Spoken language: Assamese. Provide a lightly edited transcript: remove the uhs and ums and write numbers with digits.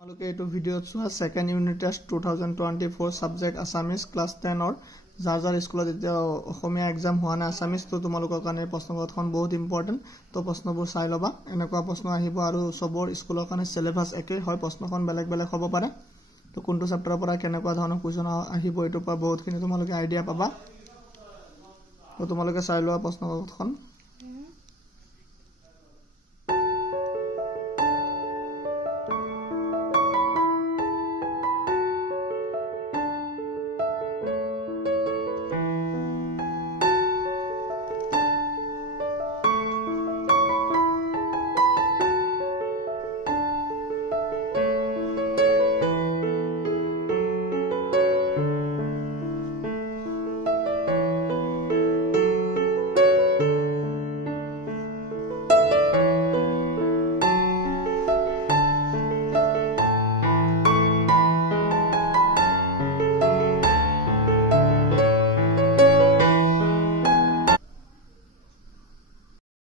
তোমালোকে এইটো ভিডিঅ'ত চোৱা second unit test 2024 subject Assamese class 10 অৰ যাৰ স্কুলত এতিয়া অসমীয়া এক্সাম হোৱা নাই আসামিজ তো তোমালোকৰ কাৰণে প্ৰশ্নপত্ৰখন বহুত ইম্পৰ্টেন্ট তো প্ৰশ্নবোৰ চাই লবা এনেকুৱা প্ৰশ্ন আহিব আৰু সবৰ স্কুলৰ কাৰণে সিলেবাস একে হয় প্ৰশ্নখন বেলেগ বেলেগ হ'ব পাৰে তো কোনটো চেপ্টাৰৰ পৰা কেনেকুৱা ধৰণৰ কুৱেশ্যন আহিব এটোৰ পৰা বহুতখিনি তোমালোকে আইডিয়া পাবা তো তোমালোকে চাই লোৱা প্ৰশ্নপত্ৰখন